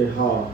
فاتحہ۔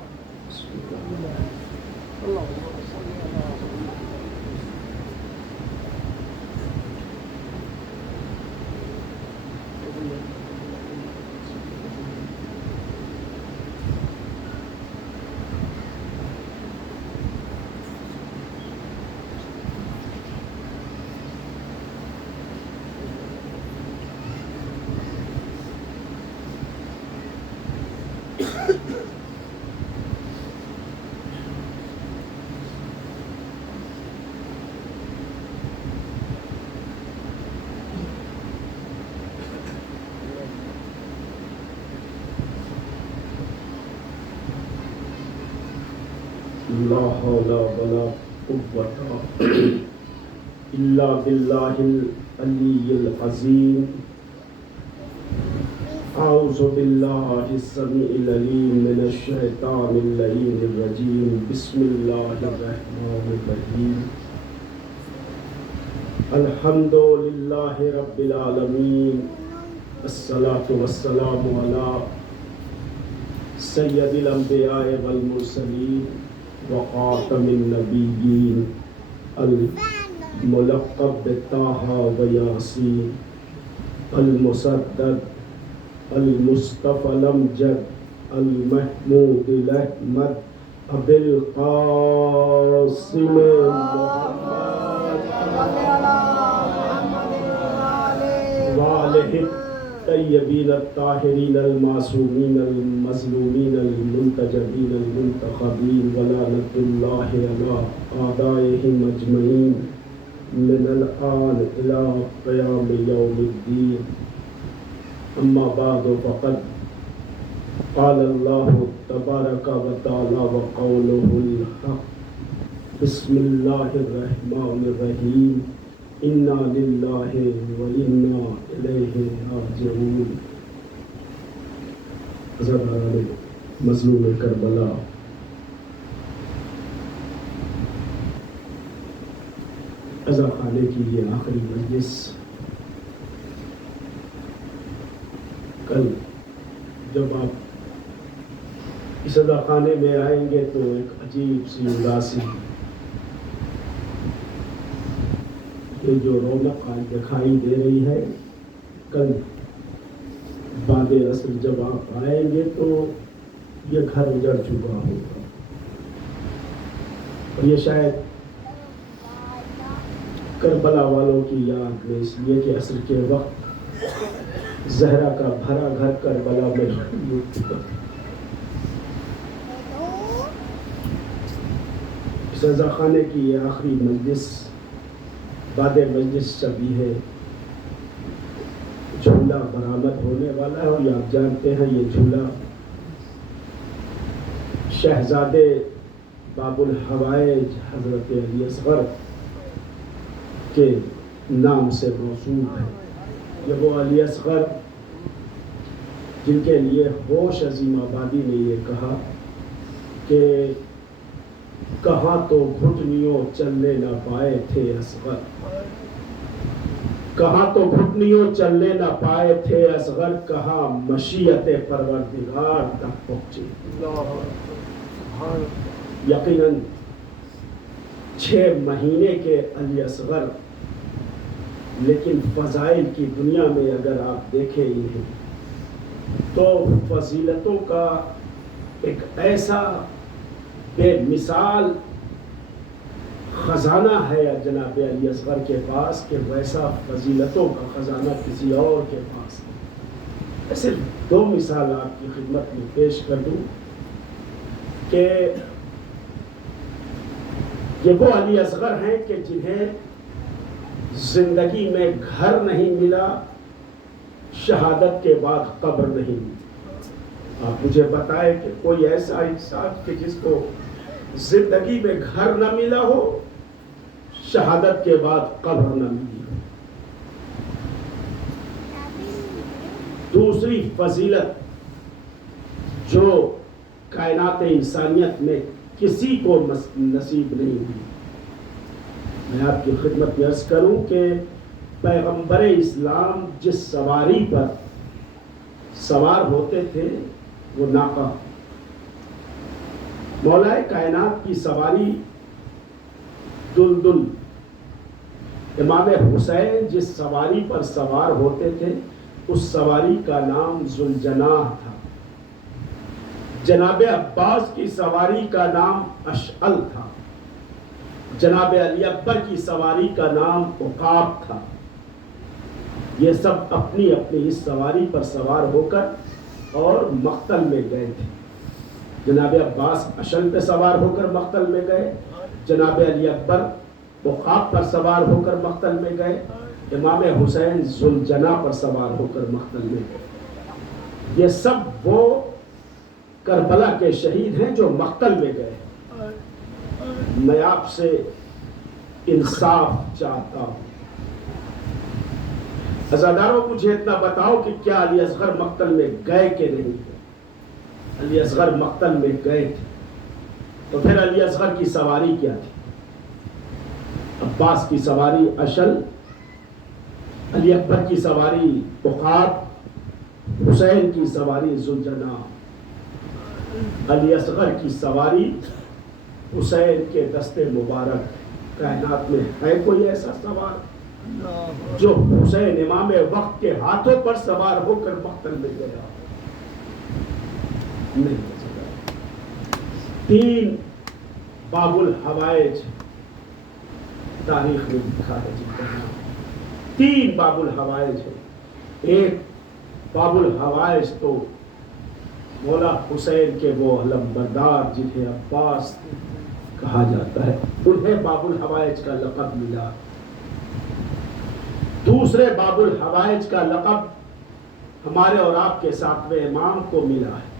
لا حول ولا قوة إلا بالله العلي العظيم۔ أعوذ بالله السميع العليم من الشيطان اللعين الرجيم۔ بسم الله الرحمن الرحيم۔ الحمد لله رب العالمين، الصلاة والسلام على سيد الأنبياء والمرسلين وخاتم النبيين الملقب بطه وياسين، المسدد المصطفى الأمجد المحمود الأحمد أبي القاسم محمد وآله الطيبين الطاهرين المعصومين المظلومين المنتجبين المنتخبين، ولعنة الله على أعدائهم أجمعين من الآن إلى قيام يوم الدين۔ أما بعد، فقد قال الله تبارك وتعالى وقوله الحق۔ بسم الله الرحمن الرحيم۔ إنا لله وإنا إليه راجعون۔ حضرات مظلوم کربلا، عزا خانے کی یہ آخری مجلس کل جب آپ اس عزا خانے میں آئیں گے تو ایک عجیب سی اداسی، یہ جو رونق آج دکھائی دے رہی ہے، کل بعد عصر جب آپ آئیں گے تو یہ گھر اجڑ چکا ہوگا، اور یہ شاید کربلا والوں کی یاد میں، اس لیے کہ عصر کے وقت زہرا کا بھرا گھر کربلا میں اس عزا خانے کی یہ آخری مجلس بعد مجلس چلی ہے، جھولا برآمد ہونے والا ہے، اور یہ آپ جانتے ہیں یہ جھولا شہزادے باب الحوائج حضرت علی اصغر کے نام سے موسوم ہے۔ یہ وہ علی اصغر جن کے لیے ہوش عظیم آبادی نے یہ کہا کہ کہاں تو گھٹنیوں چلنے نہ پائے تھے اصغر، کہاں تو گھٹنیوں چلنے نہ پائے تھے اصغر، کہاں مشیت پروردگار تک پہنچے۔ یقیناً 6 مہینے کے علی اصغر، لیکن فضائل کی دنیا میں اگر آپ دیکھیں انہیں تو فضیلتوں کا ایک ایسا بے مثال خزانہ ہے جناب علی اصغر کے پاس کہ ویسا فضیلتوں کا خزانہ کسی اور کے پاس نہیں۔ صرف 2 مثال آپ کی خدمت میں پیش کر دوں کہ یہ وہ علی اصغر ہیں کہ جنہیں زندگی میں گھر نہیں ملا، شہادت کے بعد قبر نہیں ملی۔ آپ مجھے بتائیں کہ کوئی ایسا انسان کہ جس کو زندگی میں گھر نہ ملا ہو، شہادت کے بعد قبر نہ ملی ہو۔ دوسری فضیلت جو کائنات انسانیت میں کسی کو نصیب نہیں ہوئی، میں آپ کی خدمت میں عرض کروں کہ پیغمبر اسلام جس سواری پر سوار ہوتے تھے وہ ناقہ، مولا کائنات کی سواری دلدل امام حسین جس سواری پر سوار ہوتے تھے اس سواری کا نام ذوالجناح تھا. جناب عباس کی سواری کا نام اشعل تھا. جناب علی اکبر کی سواری کا نام عقاب تھا. یہ سب اپنی اپنی اس سواری پر سوار ہو کر اور مقتل میں گئے تھے. جناب عباس اشعل پہ سوار ہو کر مقتل میں گئے. جناب علی اکبر عقاب پر سوار ہو کر مقتل میں گئے. امام حسین ذوالجناح پر سوار ہو کر مقتل میں گئے. یہ سب وہ کربلا کے شہید ہیں جو مقتل میں گئے. میں آپ سے انصاف چاہتا ہوں. عزاداروں مجھے اتنا بتاؤ کہ کیا علی اصغر مقتل میں گئے کہ نہیں گئے؟ علی اصغر مقتل میں گئے تھے. تو پھر علی اصغر کی سواری کیا تھی؟ عباس کی سواری اشعل، علی اکبر کی سواری عقاب، حسین کی سواری ذوالجناح. علی اصغر کی سواری حسین کے دستے مبارک. کائنات میں ہے کوئی ایسا سوار جو حسین امام وقت کے ہاتھوں پر سوار ہو کر مقتل میں گیا؟ نہیں. 3 باب الحوائج تاریخ میں لکھا ہے جن کا نام 3 باب الحوائج ہے. ایک باب الحوائج تو مولا حسین کے وہ علم بردار جنہیں عباس کہا جاتا ہے، انہیں باب الحوائج کا لقب ملا. دوسرے باب الحوائج کا لقب ہمارے اور آپ کے 7ویں امام کو ملا ہے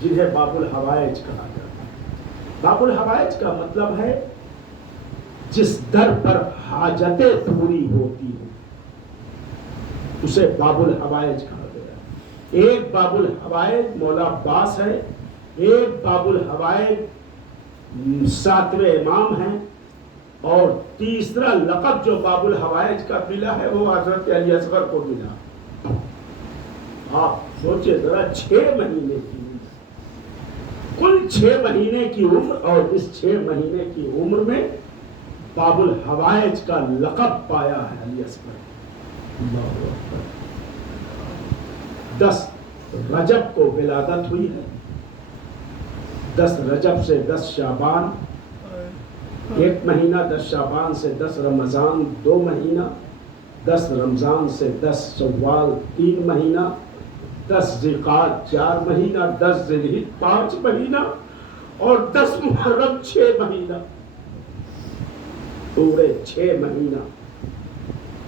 جنہیں باب الحوائج کہا جاتا ہے. باب الحوائج کا مطلب ہے جس در پر حاجتیں پوری ہوتی ہیں اسے باب الحوائج کہا گیا. ایک باب الحوائج مولا عباس ہے، ایک باب الحوائج 7ویں امام ہیں، اور تیسرا لقب جو باب الحوائج کا ملا ہے وہ حضرت علی اصغر کو ملا. آپ سوچے ذرا 6 مہینے کی کل 6 مہینے کی عمر، اور اس 6 مہینے کی عمر میں باب الحوائج کا لقب پایا ہے علی اصغر. 10 رجب کو ولادت ہوئی ہے. 10 رجب سے 10 شعبان 1 مہینہ، 10 شعبان سے 10 رمضان 2 مہینہ، 10 رمضان سے 10 شوال 3 مہینہ، 10 ذوالقعدہ 4 مہینہ، 10 ذوالحجہ 5 مہینہ اور 10 محرم 6 مہینہ. پورے 6 مہینہ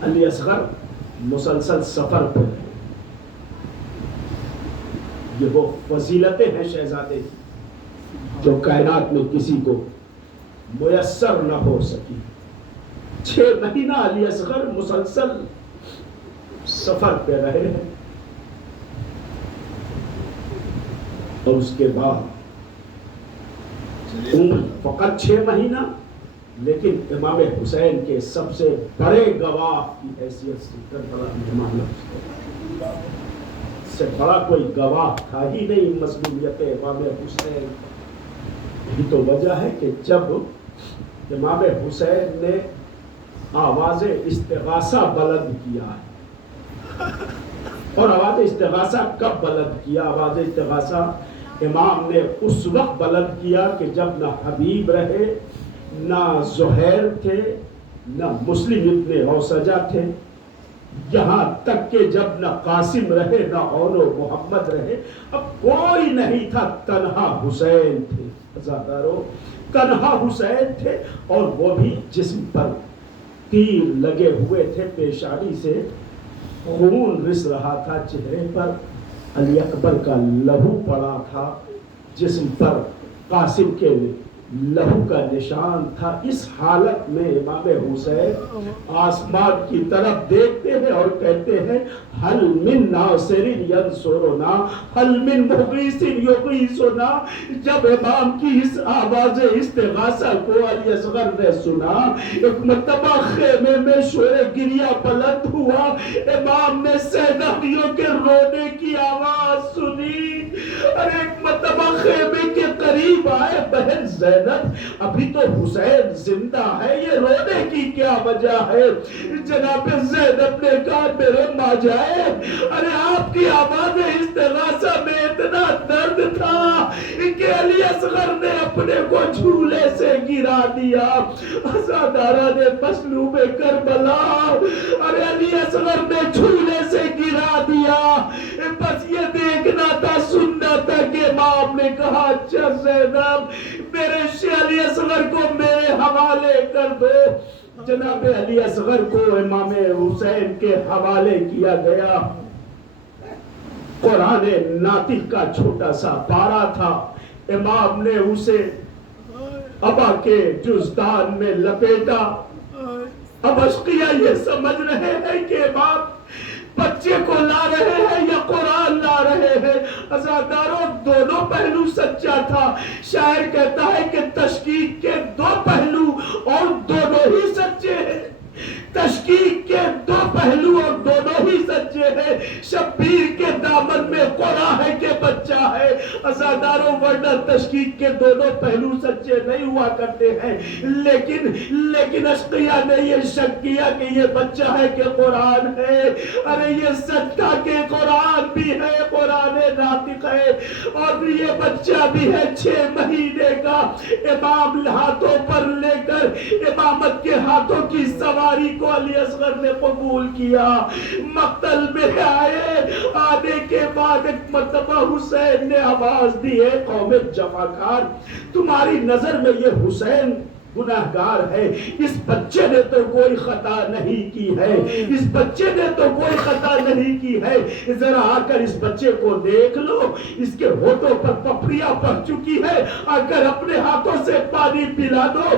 علی اصغر مسلسل سفر پر ہے. یہ وہ فضیلتیں ہیں شہزادے جو کائنات میں کسی کو میسر نہ ہو سکی. 6 مہینہ علی اصغر مسلسل سفر پہ رہے ہیں، اور اس کے بعد عمر فقط 6 مہینہ، لیکن امام حسین کے سب سے بڑے گواہ کی حیثیت سے کربلا میں ماننا سے بڑا کوئی گواہ تھا ہی نہیں مظلومیت امام حسین. یہی تو وجہ ہے کہ جب امام حسین نے آواز استغاثہ بلند کیا ہے، اور آواز استغاثہ کب بلند کیا؟ آواز استغاثہ امام نے اس وقت بلند کیا کہ جب نہ حبیب رہے، نہ زہیر تھے، نہ مسلم ابن اوسجہ تھے، یہاں تک کہ جب نہ قاسم رہے نہ اون و محمد رہے، اب کوئی نہیں تھا، تنہا حسین تھے. عزادارو تنہا حسین تھے، اور وہ بھی جسم پر تیر لگے ہوئے تھے، پیشانی سے خون رس رہا تھا، چہرے پر علی اکبر کا لہو پڑا تھا، جسم پر قاسم کے لہو کا نشان تھا. اس حالت میں امام حسین آسمان کی طرف دیکھتے ہیں اور کہتے ہیں حل من ناصر ینصرنا حل من مغیث یغیثنا. جب امام کی اس آواز استغاثہ کو علی اصغر نے سنا، ایک مرتبہ خیمے میں شور گریہ بلند ہوا. امام نے سیدانیوں کے رونے کی آواز سنی، اور ایک مرتبہ خیمے کے قریب آئے، زینب ابھی تو حسین زندہ ہے، یہ رونے کی کیا وجہ ہے؟ جناب زینب نے کہا میرے ماجائے، ارے آپ کی آواز استغاثہ میں اتنا درد تھا کہ علی اصغر نے اپنے کو جھولے سے گرا دیا۔ عزادارہ نے مظلوم کربلا، ارے علی اصغر نے جھولے سے گرا دیا، بس یہ دیکھنا تھا سننا تھا کہ امام نے کہا اچھا زینب میرے علی اصغر کو میرے حوالے کر دو۔ جناب علی اصغر کو امام حسین کے حوالے کیا گیا۔ قرآن ناطق کا چھوٹا سا پارا تھا، امام نے اسے ابا کے جزدان میں لپیٹا۔ اب اشقیہ یہ سمجھ رہے ہیں کہ امام بچے کو لا رہے ہیں یا قرآن لا رہے ہیں۔ عزاداروں دونوں پہلو سچا تھا۔ شاعر کہتا ہے کہ تشکیق کے دو پہلو اور دونوں ہی سچے ہیں۔ تشکیق کے دو پہلو اور دونوں ہی سچے ہیں۔ شبیر کے دامن میں قرآن ہے کہ بچہ ہے، عزاداروں ورنہ تشکیق کے دونوں پہلو سچے نہیں ہوا کرتے ہیں۔ لیکن اشقیہ نے یہ شک کیا کہ یہ بچہ ہے کہ قرآن ہے۔ ارے یہ سچ تھا کہ قرآن بھی ہے، قرآن ناطق ہے، اور یہ بچہ بھی ہے 6 مہینے کا۔ امام ہاتھوں پر لے کر امامت کے ہاتھوں کی سواری کو علی اصغر نے قبول کیا۔ مقتل میں آنے کے بعد ایک مرتبہ حسین نے آواز دی ہے قوم جفاکار، تمہاری نظر میں یہ حسین گناہگار ہے، اس بچے نے تو کوئی خطا نہیں کی ہے، اس بچے نے تو کوئی خطا نہیں کی ہے، ذرا آ کر اس بچے کو دیکھ لو، اس کے ہونٹوں پر پپڑیاں پڑ چکی ہے، آ کر اپنے ہاتھوں سے پانی پلا دو۔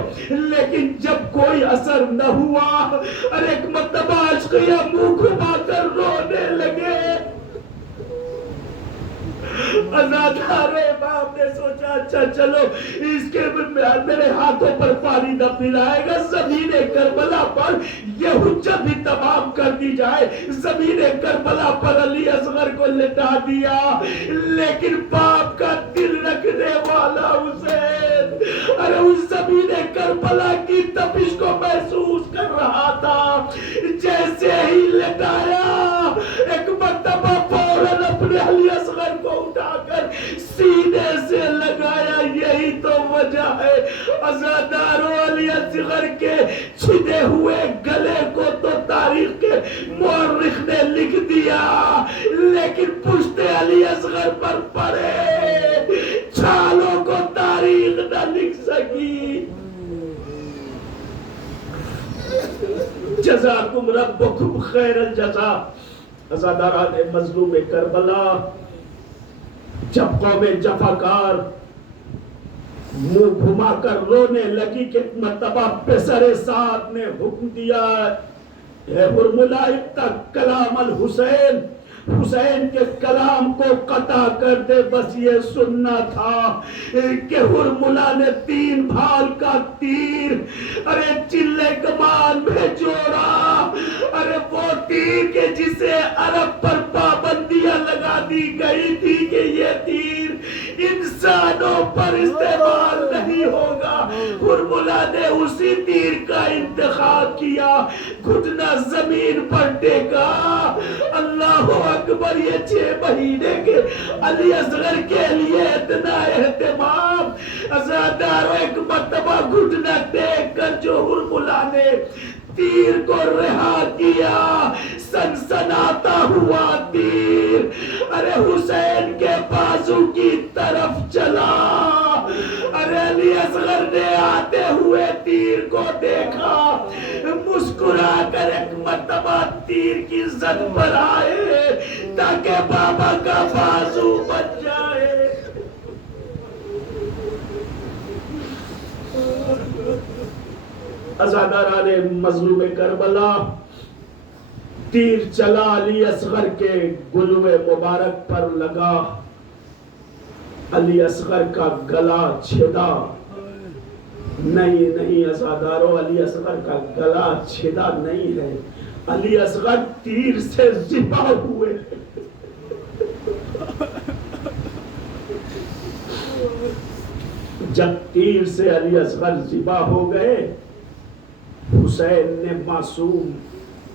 لیکن جب کوئی اثر نہ ہوا، اور ایک مرتبہ اشقیہ منہ گھما کر رونے لگے۔ عزادار امام نے سوچا اچھا چلو اس کے میرے ہاتھوں پر پانی نہ پلائے گا، زمین کربلا پر یہ حجت بھی تمام کر دی جائے۔ زمین کربلا پر علی اصغر کو لٹا دیا، لیکن باپ کا دل رکھنے والا حسین ارے اس زمین کربلا کی تپش کو محسوس کر رہا تھا۔ جیسے ہی لٹایا ایک مرتبہ فوراً اپنے علی اصغر کو اٹھا کر سینے سے لگایا۔ یہی تو وجہ ہے عزاداروں، علی اصغر کے چھنے ہوئے گلے کو تو تاریخ کے مورخ نے لکھ دیا، لیکن پشت علی اصغر پر پڑے چھالوں کو تاریخ نہ لکھ سکی۔ جزاکم ربکم خیر الجزا۔ عزاداران مظلوم کربلا، جب قوم جفاکار منہ گھما کر رونے لگی کہ مرتبہ پسر سعد نے حکم دیا ہے حرملائق تک کلام الحسین، حسین کے کلام کو قطع کر دے۔ بس یہ سننا تھا کہ حرملہ نے 3 بھال کا تیر ارے چلے کمان میں جوڑا، ارے وہ تیر کہ جسے عرب پر پابندیاں لگا دی گئی تھی کہ یہ تیر انسانوں پر استعمال نہیں ہوگا۔ حرملہ نے اسی تیر کا انتخاب کیا، گھٹنا زمین پر ٹیکا۔ اللہ اکبر، یہ 6 مہینے کے علی اصغر کے لیے اتنا اہتمام۔ عزاداروں ایک مرتبہ گھٹنا ٹیک کر جو حرملہ نے تیر کو رہا کیا، سنسناتا ہوا تیر ارے حسین کے بازو کی طرف چلا۔ ارے علی اصغر نے آتے ہوئے تیر کو دیکھا، مسکرا کر ایک مرتبہ تیر کی زد پر آئے تاکہ بابا کا بازو بچ جائے۔ عزاداران مظلوم کربلا، تیر چلا علی اصغر کے گلوے مبارک پر لگا، علی اصغر کا گلا چھدا۔ نہیں عزاداروں، علی اصغر کا گلا چھدا نہیں ہے، علی اصغر تیر سے ذبح ہوئے۔ جب تیر سے علی اصغر ذبح ہو گئے، حسین نے معصوم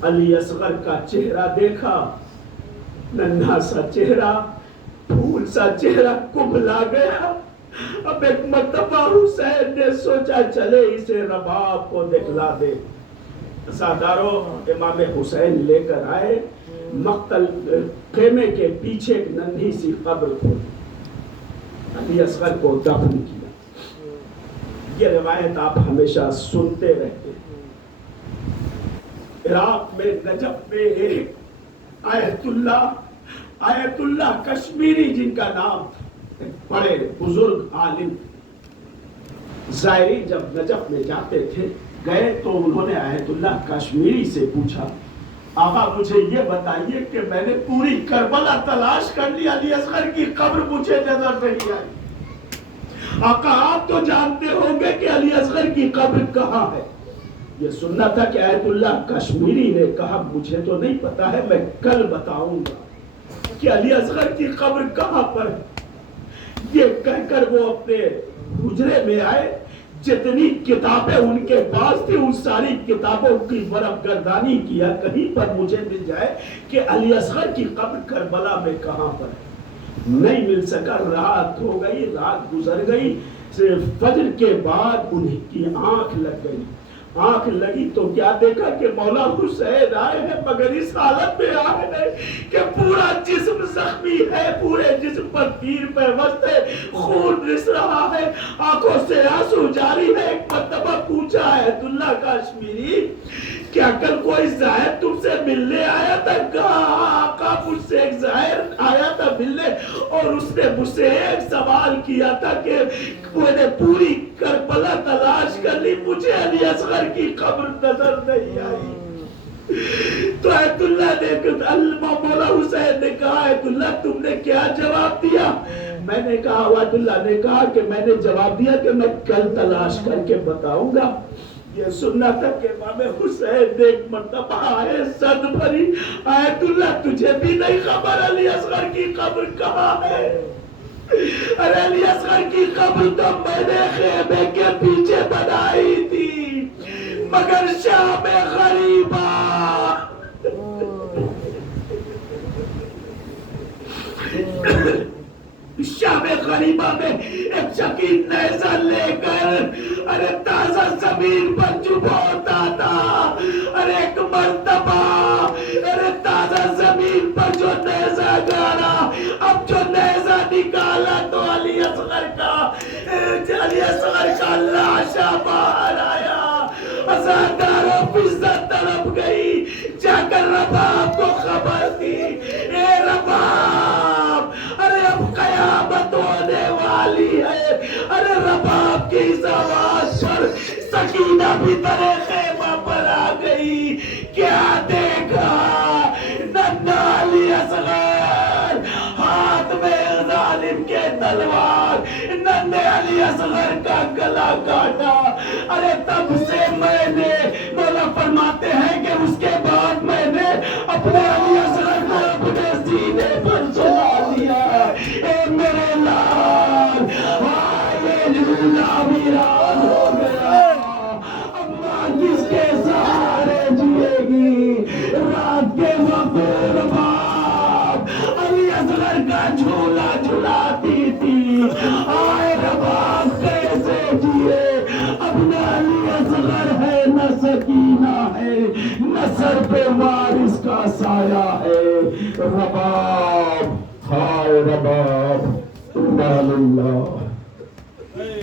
علی اصغر کا چہرہ دیکھا، ننھا سا چہرہ، پھول سا چہرہ کبلا گیا۔ اب ایک مرتبہ حسین نے سوچا چلے اسے رباب کو دکھلا دے۔ ساداروں، امام حسین لے کر آئے، مقتل خیمے کے پیچھے ایک ننھی سی قبر کھولی، علی اصغر کو دفن کیا۔ یہ روایت آپ ہمیشہ سنتے رہتے ہیں۔ عراق میں نجف میں ایک آیت اللہ کشمیری، جن کا نام تھا، بڑے بزرگ عالم، زائرین جب نجف میں جاتے تھے، گئے تو انہوں نے آیت اللہ کشمیری سے پوچھا، آقا مجھے یہ بتائیے کہ میں نے پوری کربلا تلاش کر لی، علی اصغر کی قبر مجھے نظر نہیں آئی۔ آقا آپ تو جانتے ہوں گے کہ علی اصغر کی قبر کہاں ہے۔ یہ سننا تھا کہ آیت اللہ کشمیری نے کہا مجھے تو نہیں پتا ہے، میں کل بتاؤں گا کہ علی اصغر کی قبر کہاں پر ہے۔ یہ کہہ کر وہ اپنے حجرے میں آئے، جتنی کتابیں ان کے پاس تھی ان ساری کتابوں کی ورق گردانی کیا، کہیں پر مجھے مل جائے کہ علی اصغر کی قبر کربلا میں کہاں پر ہے۔ نہیں مل سکا، رات ہو گئی، رات گزر گئی، فجر کے بعد انہیں کی آنکھ لگ گئی۔ آنکھ لگی تو کیا دیکھا کہ مولا حسین آئے ہیں، مگر اس حالت میں آئے ہیں کہ پورا جسم زخمی ہے، پورے جسم پر تیر پیوست ہے، خون رس رہا ہے، آنکھوں سے آنسو جاری ہے۔ ایک مرتبہ پوچھا آیت اللہ کشمیری، کیا کل کوئی زائر تم سے ملنے آیا تھا؟ کہا آقا مجھ سے ایک زائر آیا تھا ملنے، اور اس نے مجھ سے ایک سوال کیا تھا کہ میں نے پوری کربلا تلاش کر لی، مجھے علی اصغر کی قبر نظر نہیں آئی۔ تو آیت اللہ نے مولا حسین نے کہا آیت اللہ تم نے کیا جواب دیا؟ میں نے کہا آیت اللہ نے کہا کہ میں نے جواب دیا کہ میں کل تلاش کر کے بتاؤں گا۔ یہ سننا تھا کہ امام حسین نے ایک مرتبہ آئے صد بھری، آیت اللہ تجھے بھی نہیں خبر علی اصغر کی قبر کہاں ہے؟ ارے علی اصغر کی قبر تو میں نے خیمے کے پیچھے بنائی تھی، مگر شام غریبہ شام غریبہ میں ایک شکیل نیزہ لے کر ارے تازہ زمین پر چبوتا تھا۔ ارے ایک مرتبہ ارے تازہ زمین پر جو نیزہ گاڑا، اب جو نیزہ نکالا تو علی اصغر کا لاشا باہر آیا۔ ازاداروں فضا طرف گئی، جا کر رباب کو خبر دی، اے رباب ارے اب قیامت ہونے والی ہے۔ ارے رباب کی آواز پر سکینہ بھی ترے خیمہ پر آ گئی۔ کیا دیکھا؟ ننھا علی اصغر، ہاتھ میں ظالم کے تلوار، ننھے علی اصغر کا گلا کاٹا۔ ارے تب سے میں نے مولا فرماتے ہیں کہ اس کے بعد میں نے اپنے علی اصغر کو اپنے سینے پر سلا دیا۔ اے میرے لال، یہ جھولا ویران ہو گیا، اب ماں کس کے سہارے جیے گی؟ رات کے وقت رباب علی اصغر کا جھولا جھلاتی تھی، آئے رباب کیسے جیے؟ اپنا علی اصغر ہے، نہ سکینہ ہے، نہ سر پہ وارث کا سایہ ہے۔ رباب ہائے رباب، انا للہ